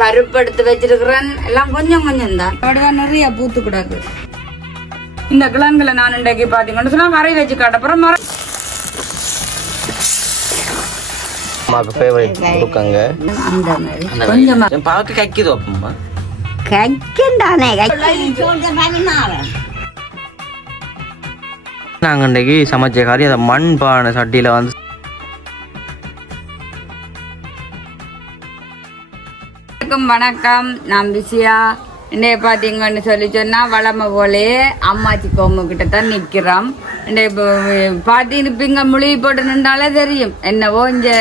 பருப்பு எடுத்து வச்சிருக்கிறேன். எல்லாம் கொஞ்சம் கொஞ்சம் தான், நிறைய பூத்து கிடக்கு. இந்த கிழங்குல நான் இன்றைக்கு பாத்தீங்கன்னு சொன்னா கறி வச்சு காட்டப்புறம் நாங்க இன்றைக்கு சமைச்ச கறி அந்த மண் பானை சட்டியில வந்து வணக்கம். நான் பிஸியா இன்றைய பார்த்தீங்கன்னு சொல்லி சொன்னால் வளமை போலே அம்மாச்சி கோம்பு கிட்ட தான் நிற்கிறோம். இன்றைய பார்த்திருப்பீங்க, மொழி போட்டு நின்றாலே தெரியும். என்னவோ இங்கே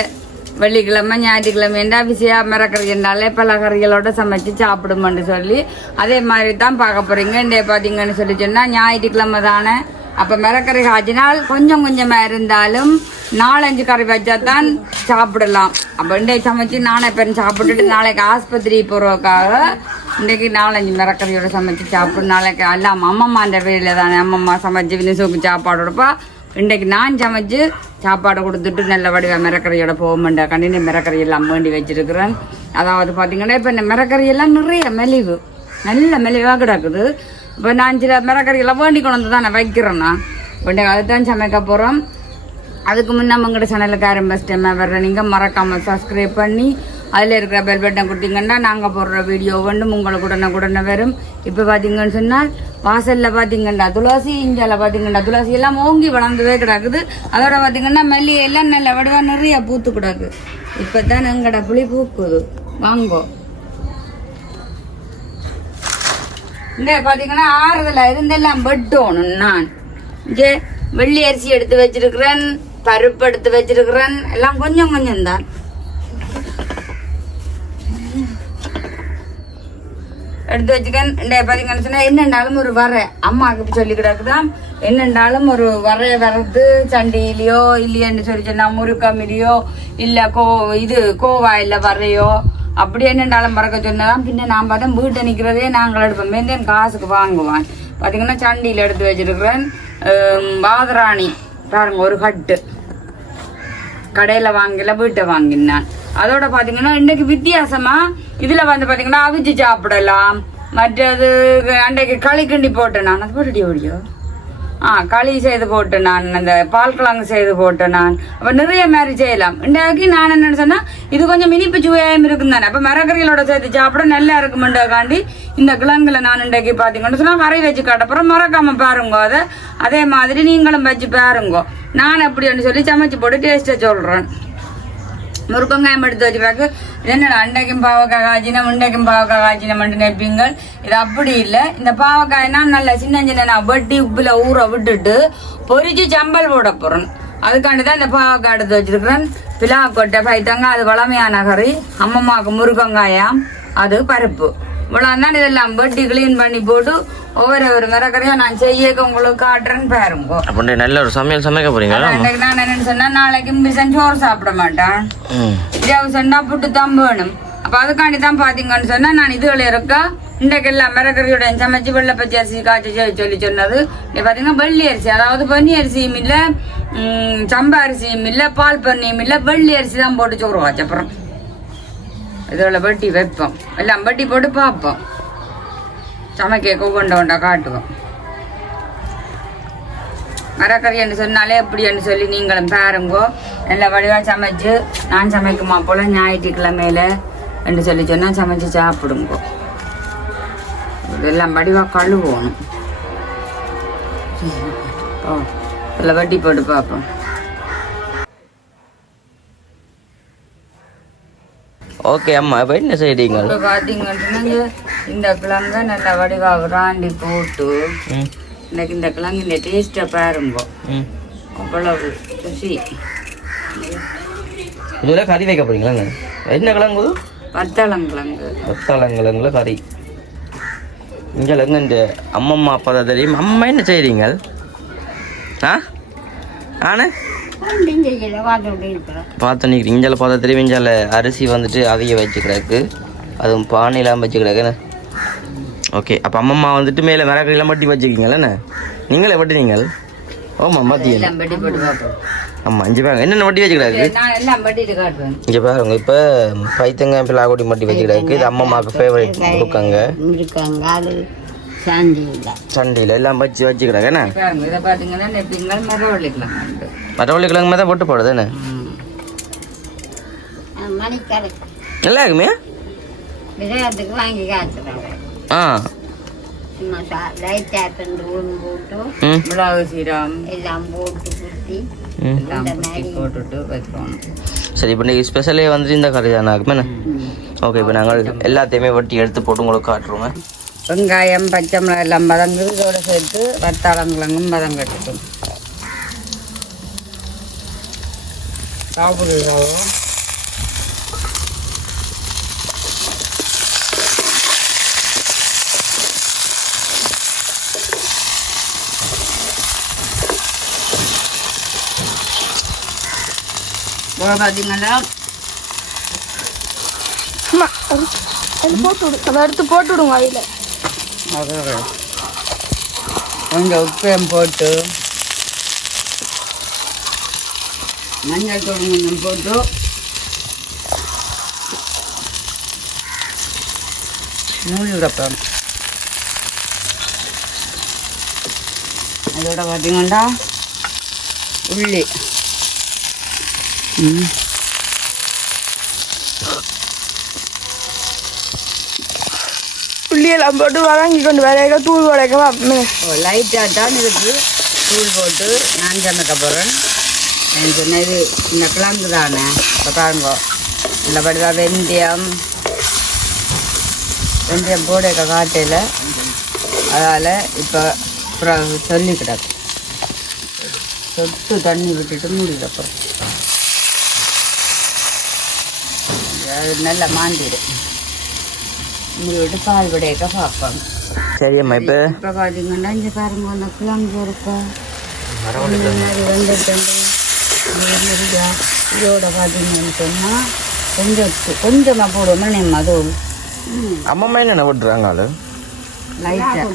வெள்ளிக்கிழமை ஞாயிற்றுக்கிழமை என்ன பிஸியா மிரக்கறி இருந்தாலே பல கறிகளோட சமைச்சு சாப்பிடுமென்னு சொல்லி அதே மாதிரி தான் பார்க்க போகிறீங்க. இன்றைய பார்த்தீங்கன்னு சொல்லி சொன்னால் ஞாயிற்றுக்கிழமை தானே, அப்போ மிரக்கறி காய்ச்சினால் கொஞ்சம் கொஞ்சமாக இருந்தாலும் 4-5 கறி வச்சா தான் சாப்பிடலாம். அப்போ இன்றைக்கு சமைச்சு நானே பேரும் சாப்பிட்டுட்டு நாளைக்கு ஆஸ்பத்திரி போகிறதுக்காக இன்றைக்கு 4-5 மிரக்கறியோட சமைச்சு சாப்பிடும். நாளைக்கு எல்லாம் அம்மம்மா அந்த வீட்டில் தானே அம்மம்மா சமைச்சு வினசுக்கு சாப்பாடு கொடுப்பா. இன்றைக்கு நான் சமைச்சு சாப்பாடு கொடுத்துட்டு நல்ல வடிவ மிரக்கறியோட போகமாட்டேன். கண்டினியூ மிரக்கறி எல்லாம் வேண்டி வச்சிருக்கிறேன். அதாவது பார்த்தீங்கன்னா இப்போ இந்த மிரக்கறி எல்லாம் நிறைய மெலிவு, நல்ல மெலிவாக கிடக்குது. இப்போ நான் சில மிரக்கறியெல்லாம் வேண்டி கொண்டு வந்து தான் நான் வைக்கிறேன்னா வேண்டிய அதுதான் சமைக்க போகிறோம். அதுக்கு முன்னே உங்களோட சேனலுக்கு ஆரம்பிச்சிட்டேன் வர்ற நீங்கள் மறக்காமல் சப்ஸ்கிரைப் பண்ணி அதில் இருக்கிற பெல் பட்டன் கொடுத்தீங்கன்னா நாங்கள் போடுற வீடியோ வேண்டும் உங்களுக்கு உடனே வரும். இப்போ பார்த்தீங்கன்னு சொன்னால் வாசலில் பார்த்தீங்கன்னா துளசி, இஞ்சால பார்த்தீங்கன்னா துளசி எல்லாம் ஓங்கி வளர்ந்துவே கிடக்குது. அதோட பார்த்தீங்கன்னா மல்லி எல்லாம் நல்ல வடிவாக நிறைய பூத்து கிடக்கு. இப்போ தான் எங்கட புளி பூக்குது, வாங்கோ. இந்த பார்த்தீங்கன்னா ஆறுதல இருந்தெல்லாம் வெட்டணும். நான் இங்கே வெள்ளி அரிசி எடுத்து வச்சிருக்கிறேன், பருப்பு எடுத்து வச்சிருக்கிறேன், எல்லாம் கொஞ்சம் கொஞ்சம் தான் எடுத்து வச்சுக்கேன். பார்த்தீங்கன்னு சொன்னா என்னென்றாலும் ஒரு வர அம்மாவுக்கு சொல்லி கிடக்குதான். என்னென்றாலும் ஒரு வரைய வர்றது சண்டியிலையோ இல்லையன்னு சொல்லி சொன்னா முருக்கமிலையோ இல்லை கோவா இல்லை வரையோ அப்படி என்னென்றாலும் மறக்க சொன்னதான். பின்ன நான் பார்த்தா வீட்டை நிற்கிறதே நாங்கள் எடுப்போம். மேந்தேன் காசுக்கு வாங்குவான். பார்த்தீங்கன்னா சண்டியில் எடுத்து வச்சிருக்கிறேன். பாதராணி பாருங்க, ஒரு கட்டு கடையில் வாங்கல, வீட்டை வாங்கினான். அதோட பார்த்தீங்கன்னா இன்னைக்கு வித்தியாசமா இதில் வந்து பார்த்தீங்கன்னா அவிச்சு சாப்பிடலாம். மற்றது அன்றைக்கு களி கிண்டி போட்டேன் நான், அது போட்டுட்டியோ ஓடியோ களி செய்து போட்டேன் நான், அந்த பால் கிழங்கு செய்து போட்டேன் நான். அப்போ நிறைய மாதிரி செய்யலாம். இன்றைக்கு நான் என்ன சொன்னால் இது கொஞ்சம் இனிப்பு சுவையாயும் இருக்கும் தானே, அப்போ மிரக்கறிகளோட சேர்த்து சாப்பிட நல்லா இருக்குமெண்டாக்காண்டி இந்த கிழங்குல நான் இன்றைக்கு பார்த்தீங்கன்னு சொன்னால் கறி வச்சு காட்டப்புறம் மறக்காமல் பாருங்க. அதே மாதிரி நீங்களும் வச்சு பாருங்க. நான் எப்படின்னு சொல்லி சமைச்சு போட்டு டேஸ்ட்டை சொல்கிறேன். முருக்கங்காயம் எடுத்து வச்சுக்கிறாக்கு என்னடா அண்டைக்கும் பாவக்காய் காய்ச்சினம் இண்டைக்கும் பாவக்காய் காய்ச்சினம் நினைப்பீங்க. இது அப்படி இல்லை. இந்த பாவக்காய்னா நல்லா சின்ன நான் வெட்டி உப்புல ஊற விட்டுட்டு பொரிச்சு சம்பல் போட போறேன். அதுக்காண்டி தான் இந்த பாவக்காய் எடுத்து வச்சிருக்கிறேன். பிலாக்கொட்டை பைத்தங்க, அது வளமையான கறி. அம்மம்மாவுக்கு முருக்கங்காயம், அது பருப்பு. இவ்வளோதான். இதெல்லாம் வெட்டி கிளீன் பண்ணி போட்டு ஒவ்வொரு மிரக்கறியா நான் செய்ய உங்களுக்கு காட்டுறேன்னு பாருங்க. அப்படி நல்ல ஒரு சமையல் சமைக்க போறீங்க. இன்னைக்கு நான் என்னன்னு சொன்னா நாளைக்கு பிசன் சோறு சாப்பிட மாட்டேன், சொன்னா புட்டு தான் வேணும். அப்ப அதுக்காண்டி தான் பாத்தீங்கன்னு சொன்னா நான் இதுகளை இருக்கா இன்றைக்கு எல்லாம் மிரக்கறியோட சமைச்சு வெள்ளை பச்சை அரிசி காய்ச்சி சொல்லி சொன்னது. பாத்தீங்கன்னா வெள்ளி அரிசி, அதாவது பன்னி அரிசியும் இல்லை, சம்பா அரிசியும் இல்லை, பால் பன்னியும் இல்லை, வெள்ளி அரிசி தான் போட்டு சோறு வச்சப்புறம் இதோட வட்டி வைப்போம். எல்லாம் வட்டி போட்டு பார்ப்போம், சமைக்க கொண்டா காட்டுவோம். மரக்கறின்னு சொன்னாலே எப்படின்னு சொல்லி நீங்களும் பாருங்கோ. நல்ல வடிவாக சமைச்சு நான் சமைக்குமா போல ஞாயிற்றுக்கிழமையில என்று சொல்லி சொன்னால் சமைச்சு சாப்பிடுங்கோ. இதெல்லாம் வடிவாக கழுவணும். இதில் வட்டி போட்டு பார்ப்போம். ஓகே அம்மா, இப்போ என்ன செய்றீங்க? இப்போ பார்த்தீங்கன்னா இந்த கிழங்க நல்ல வடிவாக ராண்டி போட்டு இன்னைக்கு இந்த கிழங்கு இந்த டேஸ்ட்டை பாருங்க. அவ்வளவு ருசி. இதில் கறி வைக்க போறீங்களாங்க? என்ன கிழங்கு? வத்தளங்கிழங்கு. வத்தளங்கிழங்குல கறி. இங்கே இந்த அம்மம்மா அப்பா தான் தெரியும். அம்மா என்ன செய்றீங்க? ஆனா பார்த்து நிற்கிறீங்க. இஞ்சால பார்த்தா தெரியும். இஞ்சால அரிசி வந்துட்டு அவிய வச்சுக்கிறாக்கு, அதுவும் பானையெல்லாம் வச்சுக்கிறாக்குண்ணே. ஓகே, அப்போ அம்மம்மா வந்துட்டு மேலே மிரக்கறியெல்லாம் பட்டி வச்சுக்கிங்களேண்ணே. நீங்களே பட்டினீங்கள்? ஓமா மதியம் எல்லாம் வெட்டி போட்டு பார்ப்போம். ஆமாம் இங்கே பாருங்க என்னென்ன வட்டி வச்சுக்கிறாரு நான் எல்லாம் வெட்டிட்டு காட்டுவேன். இங்கே பாருங்க இப்போ பைத்தங்காய் பிளாக்குட்டி மட்டி வச்சுக்கிறாருக்கு இது அம்மாவுக்கு ஃபேவரட் இருக்காங்க அது சண்டியில் சண்டையில் எல்லாம் வச்சுக்கிறாங்க என்ன பாருங்க இதை பார்த்தீங்கன்னா நெப்பிங்கள் மரவள்ளிக்கலாம் மற்றவள்ளி கிழங்கு தான் போட்டு போடுறது என்ன மணிக்கரை நல்லா இருக்குமே விளையாட்டுக்கு வாங்கி காய்ச்சுறாங்க. ஆ சும்மா லைட்டாக தண்டு உளுந்து போட்டு ம் மிளகு சீரம் எல்லாம் போட்டு குத்தி ம் எல்லாம் குத்தி போட்டுட்டு வைக்கிறோம். சரி இப்போ நீங்கள் ஸ்பெஷலே வந்துட்டு இந்த கறி தானே இருக்குமே ஓகே இப்போ நாங்கள் எல்லாத்தையுமே வட்டி எடுத்து போட்டு உங்களுக்கு காட்டுறோங்க வெங்காயம் பச்சை மிளகாய் எல்லாம் பதங்குது. இதோட சேர்த்து வத்தாளங்கிழங்கும் பதங்கட்டும். சாப்பிடுறதோ பார்த்தீங்கன்னா எடுத்து போட்டு விடுங்க அதில். அது கொஞ்சம் உப்பையும் போட்டு மஞ்சள் தூள் கொஞ்சம் போட்டு மூடி விடப்போம். அதோட பார்த்தீங்கன்னா உள்ளி புள்ளியெல்லாம் போட்டு வதங்கி கொண்டு வரைக்க தூள் வரைக்க வைப்பேன். லைட்டாக தான் இதுக்கு தூள் போட்டு நான் சமைக்க போகிறேன். நான் சொன்னது இந்த கிழங்கு தானே இப்போ பாருங்க இந்த படிதான் வெந்தயம் போட காட்டையில் அதால் இப்போ சொல்லி கிடக்கு சொட்டு தண்ணி விட்டுட்டு மூடி கிடப்போம். அது நல்லா மாண்டிடும். மூடி விட்டு பால் விடையக்க பார்ப்போம். சரி அம்மா இப்போ இப்போ பார்த்தீங்கன்னா இங்கே பாருங்க அந்த கிழங்கு இருக்கா இதோட பார்த்தீங்கன்னு சொன்னால் கொஞ்சமாக போடுவோம் நம்ம அதுவும் அம்மா என்னென்ன போட்டுறாங்க ஆளு லைட்டாக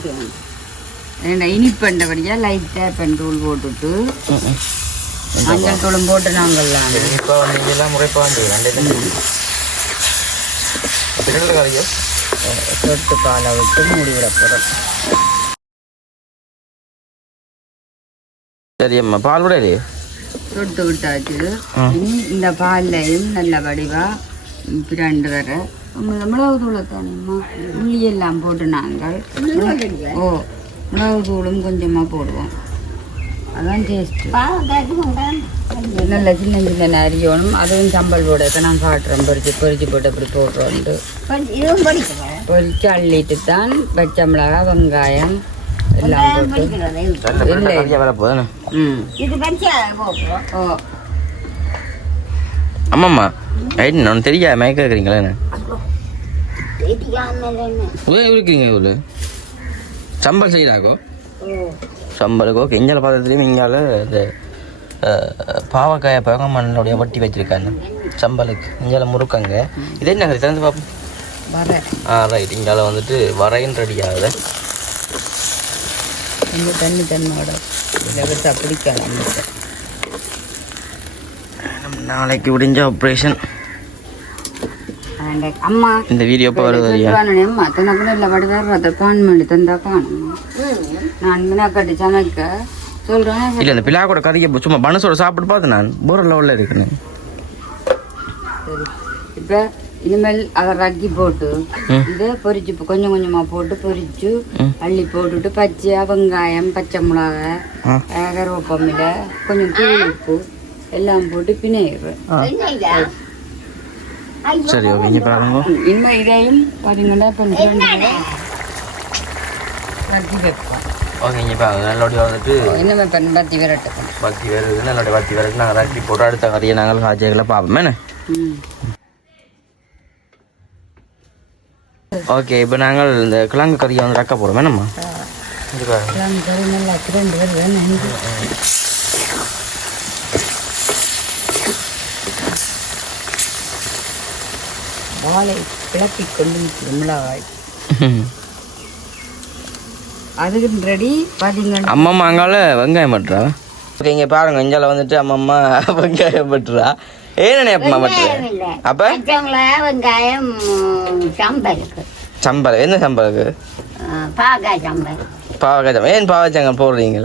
ஏன்னா இனிப்பண்டபடியாக லைட்டாக பெண்தூள் போட்டுட்டு மஞ்சள் தூளும் போட்டு நாங்கள்லாம் இப்போ நீங்கள்லாம் முறைப்பாக வந்து சொட்டு பாலை விட்டு மூடி விட போகிறோம். சரி அம்மா பால் விட இல்லையே தொட்டு விட்டாச்சு. இனி இந்த பால்லையும் நல்ல வடிவாக பிரண்டு வர மிளகு தூளை தானேம்மா உள்ளியெல்லாம் போட்டு நாங்கள் மிளகு தூளும் கொஞ்சமாக போடுவோம். அதான் டேஸ்ட்டு. நல்ல சின்ன சின்ன அரியணும். அதுவும் சம்பல் போட நான் காட்டுறேன். பொரிச்சு போட்டு அப்படி போடுறோன்ட்டு பொரிச்சு அள்ளிட்டு தான் பச்சை மிளகா வெங்காயம் எல்லாம் போட்டு இல்லை வரப்போதானே ஓ ஆமாம்மா ரைட் நான் தெரியா மயக்க இருக்கிறீங்களா என்ன இருக்கிறீங்க இவ்வளோ சம்பல் செய்கிறாக்கோ சம்பலுக்கோ கெஞ்சல் பாத்திரத்துலேயும் இங்கால இந்த பாவக்காயை பழங்கம்மனுடைய வட்டி வச்சுருக்காங்க சம்பலுக்கு இங்கால முறுக்காங்க இது என்ன திறந்து பார்ப்போம் வர ரைட் இங்கால வந்துட்டு வரைன்னு ரெடி ஆகுது தண்ணியோட இதை பிடிக்கலாம். நாளைக்கு முடிஞ்ச ஆப்ரேஷன் அம்மா இந்த வீடியோ இப்போ வருது அம்மா தனக்குள்ள இல்லை வடுதார் அதை காண தந்தா காணும். நான் மினாக்கட்டி சமைக்க சொல்கிறேன். இல்லை இந்த பிள்ளா கூட கறிக்க சும்மா பனசோட சாப்பிட்டு பார்த்து நான் போகிற லெவலில் இருக்குன்னு. சரி இப்போ இனிமேல் அதை ரக்கி போட்டு இதை பொரிச்சு கொஞ்சம் கொஞ்சமாக போட்டு பொரிச்சு அள்ளி போட்டுட்டு பச்சையாக வெங்காயம் பச்சை மிளகாய் கருவேப்பமில்லை கொஞ்சம் தூள் உப்பு எல்லாம் போட்டு பிணையிடுறேன். சரி ஓகே இங்கே பாருங்க இனிமேல் இதையும் பார்த்தீங்கன்னா இப்போ ரக்கி வைப்போம். ஓகே இங்கே பாருங்க நல்லபடியாக வந்துட்டு இனிமேல் இப்போ பத்தி விரட்டு பத்தி வருது நல்லபடியாக பத்தி வருது நாங்கள் ரக்கி போட்டு அடுத்த கறியை நாங்கள் காய்ச்சல்களை பார்ப்போம் என்ன. ஓகே இப்போ நாங்கள் இந்த கிழங்கு கறியை வந்து ரக்க போகிறோம் என்னம்மா இது பாருங்க நல்லா கிரண்டு வருது. வாழை கிளப்பி கொண்டு மிளகாய் அதுக்கு ரெடி பார்த்தீங்கன்னா அம்மா அங்கால வெங்காயம் பண்ணுறா ஓகே இங்கே பாருங்க இஞ்சால வந்துட்டு அம்மா வெங்காயம் பட்டுறா ஏன்னு அப்பமா பட்டுற அப்போ வெங்காயம் சம்பலுக்கு சம்பல் என்ன சம்பலுக்கு பாகாய் சம்பல் பாவக்காய் ஏன் பாவச்சாங்க போடுறீங்க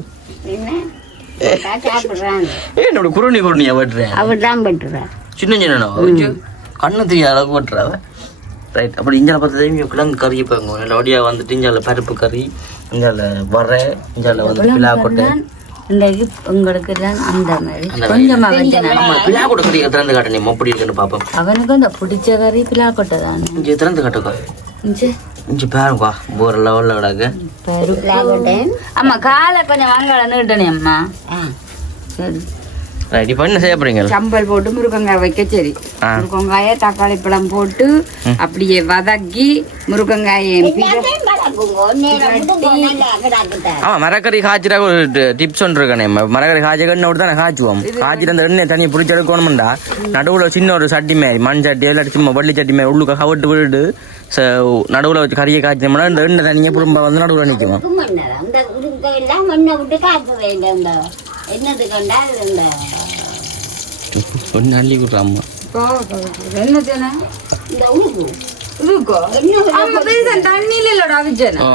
சாப்பிடுறாங்க என்னோட குருணியா பட்டுறேன் அவர் தான் பட்டுறா சின்ன கண்ணு தெரியாத அளவுக்கு பட்டுறாவ ரைட் அப்படி இஞ்சால பார்த்து கிழங்கு கறி வைப்பாங்க நல்ல வடியாக வந்துட்டு இஞ்சால பருப்பு கறி இஞ்சால வர இஞ்சால வந்து பிலாக்கொட்டை இன்றைக்கு உங்களுக்கு தான் அந்த மாதிரி கொஞ்சமா ஆமா பிலாக்கொட்டை கறி திறந்து காட்ட நீ எப்படி இருக்குன்னு பார்ப்போம் அவனுக்கு அந்த பிடிச்ச கறி பிலாக்கொட்டை தான் இஞ்சி திறந்து காட்டுக்கா இஞ்சி பாருங்கப்பா போற லெவலில் விடாங்க அம்மா காலை கொஞ்சம் வாங்கல நீட்டனே அம்மா சரி ரைட் இப்போ என்ன செய்ய போறீங்க சம்பல் போட்டு முருங்கங்காய் வைக்க சரி முருங்கங்காய தக்காளி பழம் போட்டு அப்படியே வதக்கி முருங்கங்காயை ஆமா மரக்கறி காய்ச்சிட்டா ஒரு டிப்ஸ் ஒன்று இருக்கானே மரக்கறி காய்ச்சிக்கன்னு விட்டு தானே காய்ச்சுவோம் காய்ச்சிட்டு அந்த எண்ணெய் தனியை பிடிச்சி எடுக்கணும்டா நடுவில் சின்ன ஒரு சட்டி மாதிரி மண் சட்டி இல்லாட்டி சும்மா வள்ளி சட்டி மாதிரி உள்ளுக்க கவட்டு விட்டுட்டு நடுவில் வச்சு கறியை காய்ச்சினோம்னா இந்த எண்ணெய் தனியாக புறம்ப வந்து நடுவில் நிற்கும் என்னது கண்டால் இந்த ஒன்று அள்ளி விட்றாம்மா என்ன தானே இந்த உழுகு தண்ணியில இல்லடா அவிச்சேனா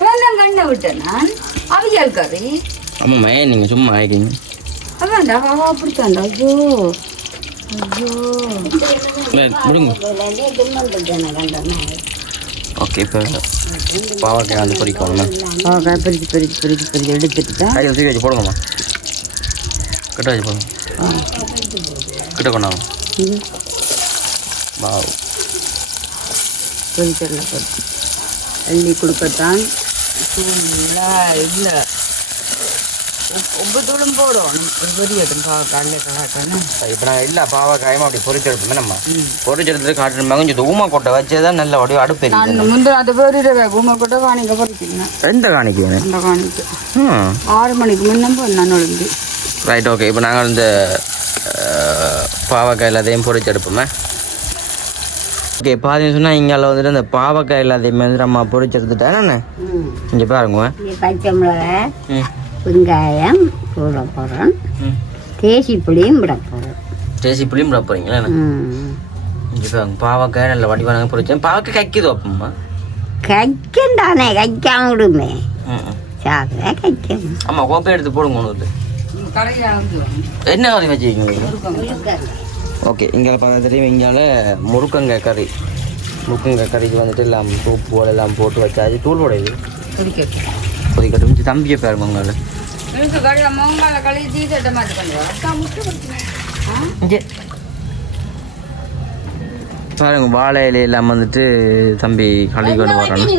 வெள்ளம் கண்ணை விட்டேன் நான் அவியல் கறி ஆமாம்மா ஏன் நீங்கள் சும்மா ஆகிக்கிங்க அதான்டா அப்படித்தாண்டா ஐயோ ஐயோ விடுங்க ஓகே இப்போ பாவக்காய் வந்து பொரிக்கணும் பாவக்காய் பிரிச்சு எடுத்துட்டு தான் கையை தூக்கி வச்சு போடுங்கம்மா கிட்ட வச்சு போடுங்க கிட்ட கொண்டாங்க பாவ் பொரிச்சல போட்டு அள்ளி கொடுக்கத்தான் இல்லை ஒவ்வொருத்தோடும் போடணும் பொரியட்டும் பாவக்காய் காட்டணும் இப்போ நான் இல்லை பாவக்காயமாக அப்படி பொரிச்செடுப்போமே நம்ம பொரிச்செடுத்துட்டு காட்டணும் கொஞ்சம் ஊமா கொட்டை வச்சதான் நல்ல வடிவம் அடுப்பு முந்தைய அது பேர் ஊமா கொட்டை காணிக்க பொறிக்கணும் எந்த காணிக்கு அந்த காணிக்கு 6 மணிக்கு முன்ன நான் ஒழுங்கு ரைட் ஓகே இப்போ நாங்கள் இந்த பாவக்காய் எல்லாத்தையும் பொரிச்செடுப்போமே ஓகே பாதின்னு சொன்னால் இங்கே வந்துட்டு இந்த பாவக்காய் எல்லாத்தையுமே வந்து நம்ம பொரிச்செடுத்துட்டேன் என்ன இங்கே பாருங்க பச்சை மிளகாய் வெங்காயம் போட போகிறோம் தேசி புளியும் விட போகிறோம் தேசி புளியும் விட போகிறீங்களா இங்கே பாருங்க பாவக்காய் நல்ல வடிவான பொரிச்சேன் பாவக்காய் கைக்குது அப்பம்மா கைக்கும் தானே கைக்காம விடுமே சாப்பிட கைக்கும் ஆமாம் கோப்பை எடுத்து போடுங்க ஒன்று என்ன கறி வச்சுக்கிங்க ஓகே இங்கே பார்த்தா தெரியும் இங்கால முருக்கங்காய் கறிக்கு வந்துட்டு எல்லாம் சூப்பு போல எல்லாம் போட்டு வச்சாச்சு தூள் உடையுது கொதிக்கட்டும் தம்பியை பாருங்க உங்களை பாருங்க வாழை இலையெல்லாம் வந்துட்டு தம்பி கழுவி கொண்டு வரணும்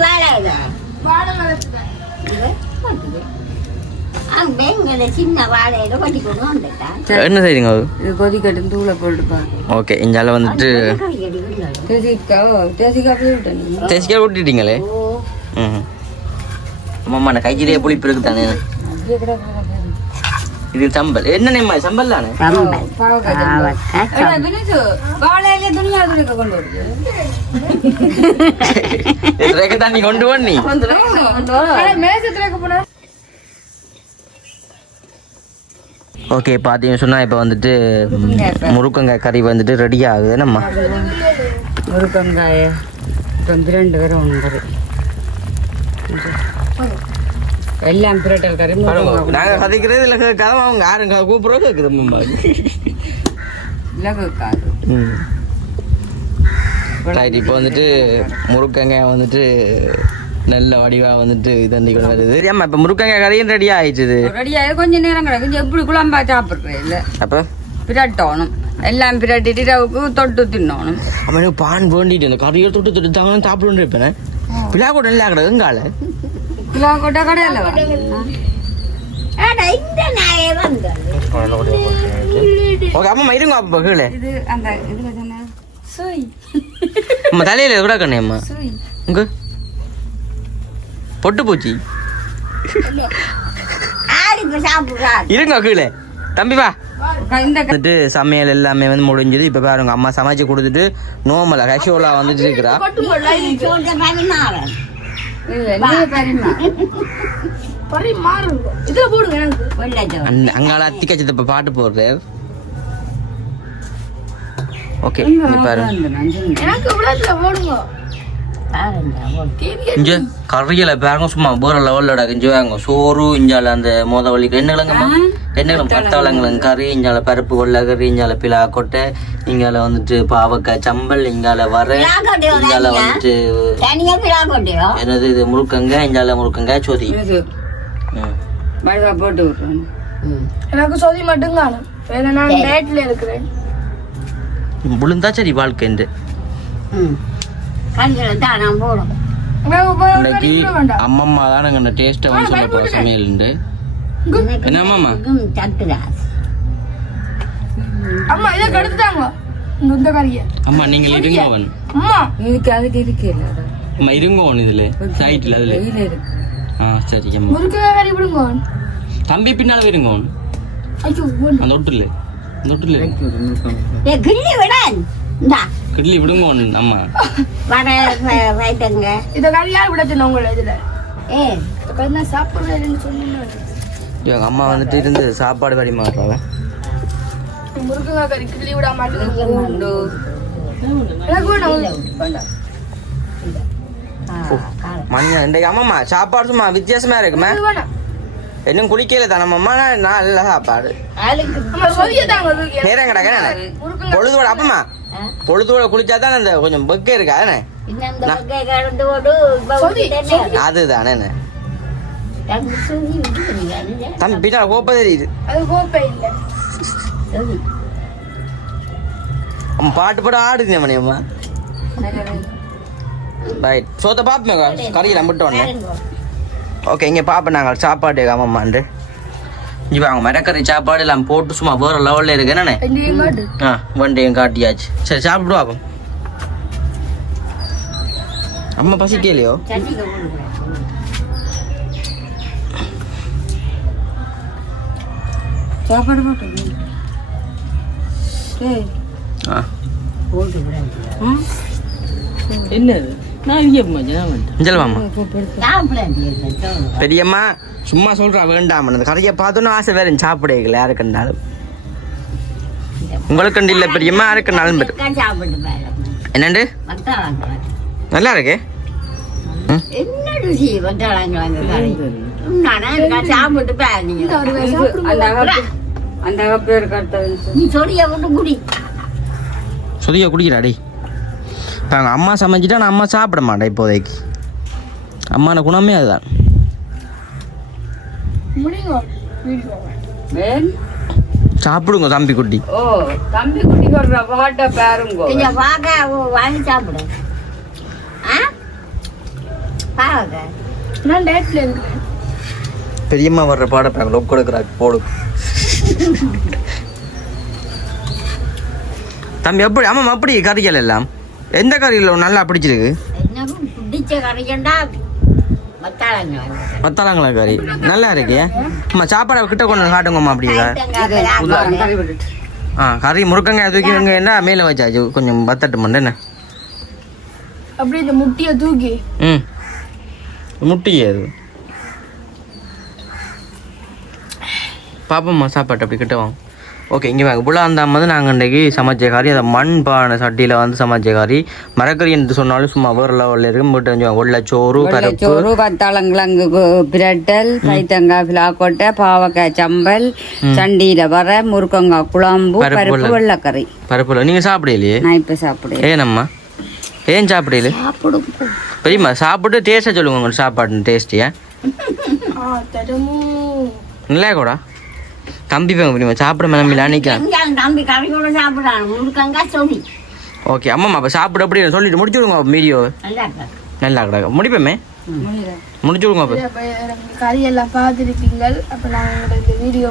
என்ன செய்றீங்க இது கொதிக்கட்டும் தூளை போட்டுப்பா ஓகே இங்கால வந்துட்டு தேசிக்காய் விட்டுட்டீங்களே ஆமாம்மா நான் கையிலேயே புளிப்பு இருக்கு தானே இது சம்பல் என்ன சம்பல் தானே தண்ணி கொண்டு பண்ணி ஓகே பார்த்தீங்கன்னு சொன்னால் இப்போ வந்துட்டு முருக்கங்காய் கறி வந்துட்டு ரெடி ஆகுது நம்ம முருக்கங்காய 2 பேரும் 1 கறி எல்லாம் பிரட்டல் கறி நாங்கள் கதைக்கிறது இல்லை கதை அவங்க யாருங்க கூப்பிட்றது இருக்குது இல்லை கேட்காது ரைட் இப்போ வந்துட்டு முருக்கங்காய் வந்துட்டு நல்ல வடிவா வந்துட்டு தண்ணி கொண்டு வருது ஆமா இப்போ முருக்கங்காய் கறியும் ரெடி ஆயிடுச்சு ரெடி ஆகி கொஞ்சம் நேரம் கிடக்கு எப்படி குழம்பா சாப்பிட்றேன் இல்லை அப்போ பிரட்டணும் எல்லாம் பிரட்டிட்டு ரவுக்கு தொட்டு தின்னணும் அவன் எனக்கு பான் வேண்டிட்டு அந்த கறியை தொட்டு தாங்கன்னு சாப்பிடுன்னு இருப்பேன் பிள்ளா கூட நல்லா கிடக்கு எங்கால கிலோ கொட்டை கடையில் ஓகே அம்மா இருங்க அப்போ கீழே இது அந்த இதில் சொன்ன சுய் அம்மா தலையில் கூட கண்ணே அம்மா உங்க பொட்டு பூச்சி இருங்க கீழே தம்பி வா வந்துட்டு சமையல் எல்லாமே வந்து முடிஞ்சது இப்போ பாருங்க அம்மா சமைச்சு கொடுத்துட்டு நோமலா கஷோலா வந்துட்டு இருக்கிறா பறி மாறுங்க இதுல போடுங்க எனக்கு வெள்ளச்சோறு அங்கால அத்திக்கச்சத்தை இப்ப பாட்டு போடுறார். ஓகே பாரு எனக்கு இவ்வளவுல போடுங்க இங்க கறியில பாருங்க சும்மா போற லெவல்ல இஞ்சுவாங்க சோறு இஞ்சால அந்த மோதவள்ளிக்கு என்ன கிழங்குமா என்ன கிழங்கு பத்தவளங்கிழங்கு கறி இஞ்சால பருப்பு வெள்ளை கறி இஞ்சால பிலா கொட்டை இங்கால வந்துட்டு பாவக்காய் சம்பல் இங்கால வர இங்கால வந்துட்டு தனியா பிழா கொட்டியோ என்னது இது முருக்கங்காய் இஞ்சால முருக்கங்காய் சொதி. மிளகா போட்டு விட்டுருவோம். எனக்கு சொல்லி மட்டும் காணும் வேற நான் டேட்ல இருக்கிறேன் விழுந்தா சரி வாழ்க்கை. கறிகளை தான் நான் போடும் இன்னைக்கு அம்மம்மா தான் நாங்கள் டேஸ்ட்டை வந்து சொல்ல போகிறோம் சமையல். என்ன அம்மா சத்துடா அம்மா இதை கெடுத்துட்டாங்க இந்த கறியை. அம்மா நீங்கள் இருங்கோவன் அம்மா இதுக்கு அதுக்கு இருக்கல அம்மா இருங்கோவன் இதில் சைட்டில் அதில். வெயில இருக்கு. சரி அம்மா முறுக்கு கறி விடுங்க தம்பி பின்னால் இருங்கோவன் ஐயோ அந்த ஒட்டுல அந்த ஒட்டுல ஏ கிள்ளி விட இந்தா கிட்லி விடுங்கோவன் அம்மா. வடை ரைட்டுங்க இதை கறி யார் விட சொன்ன உங்களை இதுல ஏ நான் சாப்பிடுறேன்னு சொன்னேன். எங்கள் அம்மா வந்துட்டு இருந்து சாப்பாடு பரிமாறுறாங்க. முருங்கா கறி கிள்ளி விட மாட்டேங்குது பூண்டு. எனக்கு வேண்டாம் மணியா இன்றைக்கு அம்மாம்மா சாப்பாடு சும்மா வித்தியாசமா இருக்குமே. வேணாம் இன்னும் குளிக்கல தானே அம்மா நல்ல சாப்பாடு ஆளுக்கு அம்மா சொல்லியதாங்க நேரம் கிடக்க பொழுதோட அப்பம்மா பொழுதோட குளிச்சா தானே அந்த கொஞ்சம் பெக்க இருக்கா தானே இன்னும் இந்த பக்கை கடந்து ஓடு அதுதானே விட்டுக்கிறீங்க தம்பி பின்னால் கோப்ப தெரியுது. அது கோப்பை இல்லை அம்மா பாட்டு பாட ஆடுது மணியம்மா. ரைட் சோத்த பாப்போமே கறியில் நம்பிட்டோன்னே. ஓகே இங்கே பார்ப்பேன் நாங்கள் சாப்பாடு அம்மாண்டு இப்போ அவங்க மரக்கறி சாப்பாடு எல்லாம் போட்டு சும்மா வேறு லெவலில் இருக்கு என்னண்ணே. வண்டியும் காட்டியாச்சு. சரி சாப்பிட்டு பார்ப்போம். அம்மா பசிக்கலையோ சாப்பாடு போட்டு என்னது பெரியம்மா சும்மா சொல்றா வேண்டாம் அந்த கறியை பார்த்தோன்னு ஆசை வேற சாப்பிடல யாருக்குண்டாலும். உங்களுக்கு இல்ல பெரியம்மா யாருக்குனாலும் என்னண்டு நல்லா இருக்கு. என்ன ருசி வட்டாளங்க சாப்பிட்டு அந்த பேர் கட்டது நீ சொடிய விட்டு குடி சொதிய குடிக்கிறாடி. இப்போ எங்கள் அம்மா சமைச்சிட்டா நான் அம்மா சாப்பிட மாட்டேன் இப்போதைக்கு. அம்மான குணமே அதுதான். சாப்பிடுங்க தம்பி குட்டி. ஓ தம்பி குட்டி சொல்ற பாட்ட பாருங்க கொஞ்சம் வாங்க வாங்கி சாப்பிடு நான் டேட்ல இருக்கிறேன். பெரியம்மா வர்ற பாடப்பாங்க லொக் கொடுக்குறாங்க போடு. தம்பி எப்படி ஆமாம் அப்படி கறிகள் எல்லாம் எந்த கறியில் நல்லா பிடிச்சிருக்கு? பிடிச்ச கறிக்கண்டா மத்தாளங்களா கறி நல்லா இருக்கு. அம்மா சாப்பாடு கிட்ட கொண்டு காட்டுங்கம்மா அப்படிங்க. கறி முறுக்கங்க தூக்கி என்ன மேலே வச்சாச்சு கொஞ்சம் பத்தட்டு மண்டே என்ன அப்படி இந்த முட்டியை தூக்கி முட்டியே அது பாப்பம்மா சாப்பாட்டு அப்படி கிட்ட வாங்க. ஓகே இங்கே வாங்க புலா அந்த நாங்கள் இன்றைக்கி சமைச்ச கறி அந்த மண் பானை சட்டியில் வந்து சமைச்ச கறி மரக்கறி என்று சொன்னாலும் சும்மா வேறு லெவலில் இருக்கும். போட்டு வெள்ளைச்சோறு சோறு பத்தாளங்கிழங்கு பிரட்டல் பைத்தங்காய் பிலாக்கொட்டை பாவக்காய் சம்பல் சண்டியில வர முருக்கங்காய் குழம்பு பருப்பு வெள்ளைக்கறி. பருப்பு நீங்கள் சாப்பிடலையே? நான் இப்போ சாப்பிடுவேன். ஏனம்மா ஏன் சாப்பிடல? பெரியம்மா சாப்பிட்டு டேஸ்ட்டாக சொல்லுங்க உங்கள் சாப்பாடு டேஸ்ட்டியா நல்லா கூட தம்பி பெரியம்மா சாப்பிட மேலே நிற்கிறேன். தம்பி கறியோட சாப்பிடுறான் முருக்கங்கா சொல்லி. ஓகே அம்மா அப்போ சாப்பிட அப்படி சொல்லிட்டு முடிச்சு விடுங்க வீடியோ. நல்லா கிடக்கு முடிப்பேமே முடிச்சு விடுங்க. அப்போ கறி எல்லாம் பார்த்துருக்கீங்க. அப்போ நாங்கள் இந்த வீடியோ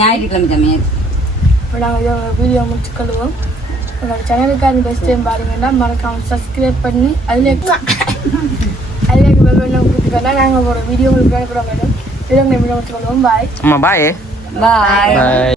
ஞாயிற்றுக்கிழமை இப்போ நாங்கள் வீடியோ முடிச்சுக்கொள்வோம். உங்களோட சேனலுக்கான பெஸ்ட் டைம் பாருங்கன்னா மறக்காமல் சப்ஸ்கிரைப் பண்ணி அதில் கொடுத்துக்கலாம். நாங்கள் ஒரு வீடியோ உங்களுக்கு வேணும். வீடியோ முடிச்சுக்கொள்வோம். பாய் அம்மா பாய். Bye. Bye.